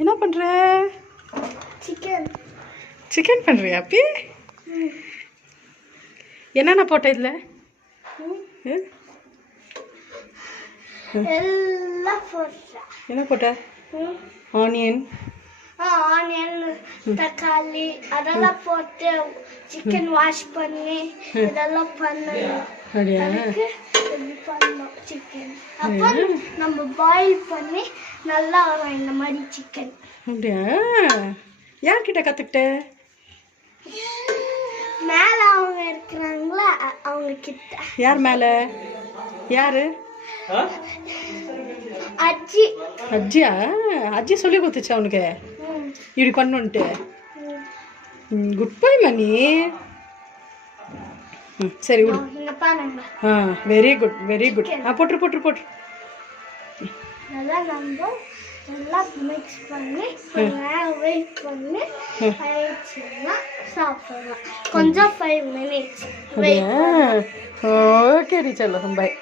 என்ன பண்ற? சிக்கன் பண்றியா அப்பி? என்னென்ன போட்ட இதுல? என்ன போட்ட? ஆனியன், தக்காளி அதெல்லாம் போட்டு சிக்கன் வாஷ் பண்ணி இதெல்லாம் பண்ணணும். சிக்கன் அப்புறம் நம்ம பாயில் பண்ணி நல்லா வரும் இந்த மாதிரி சிக்கன். அப்படியா? யார்கிட்ட கத்துக்கிட்ட? மேல அவங்க இருக்கிறாங்களா அவங்க கிட்ட. யார் மேல? யாரு? அஜி. அஜியா? அஜி சொல்லி கொடுத்துச்சா உனக்கு இப்படி பண்ணுன்ட்டு? குட் பாய் மணி. சரி விடு. Very good very good. போட்டு போட்டு போட்டு நல்லா நம்ம நல்லா மிக்ஸ் பண்ணி வெயிட் பண்ணி ஆயிடுச்சுன்னா சாப்பிடலாம். கொஞ்சம் 5 minutes. ஓகே டி, चलो बाय.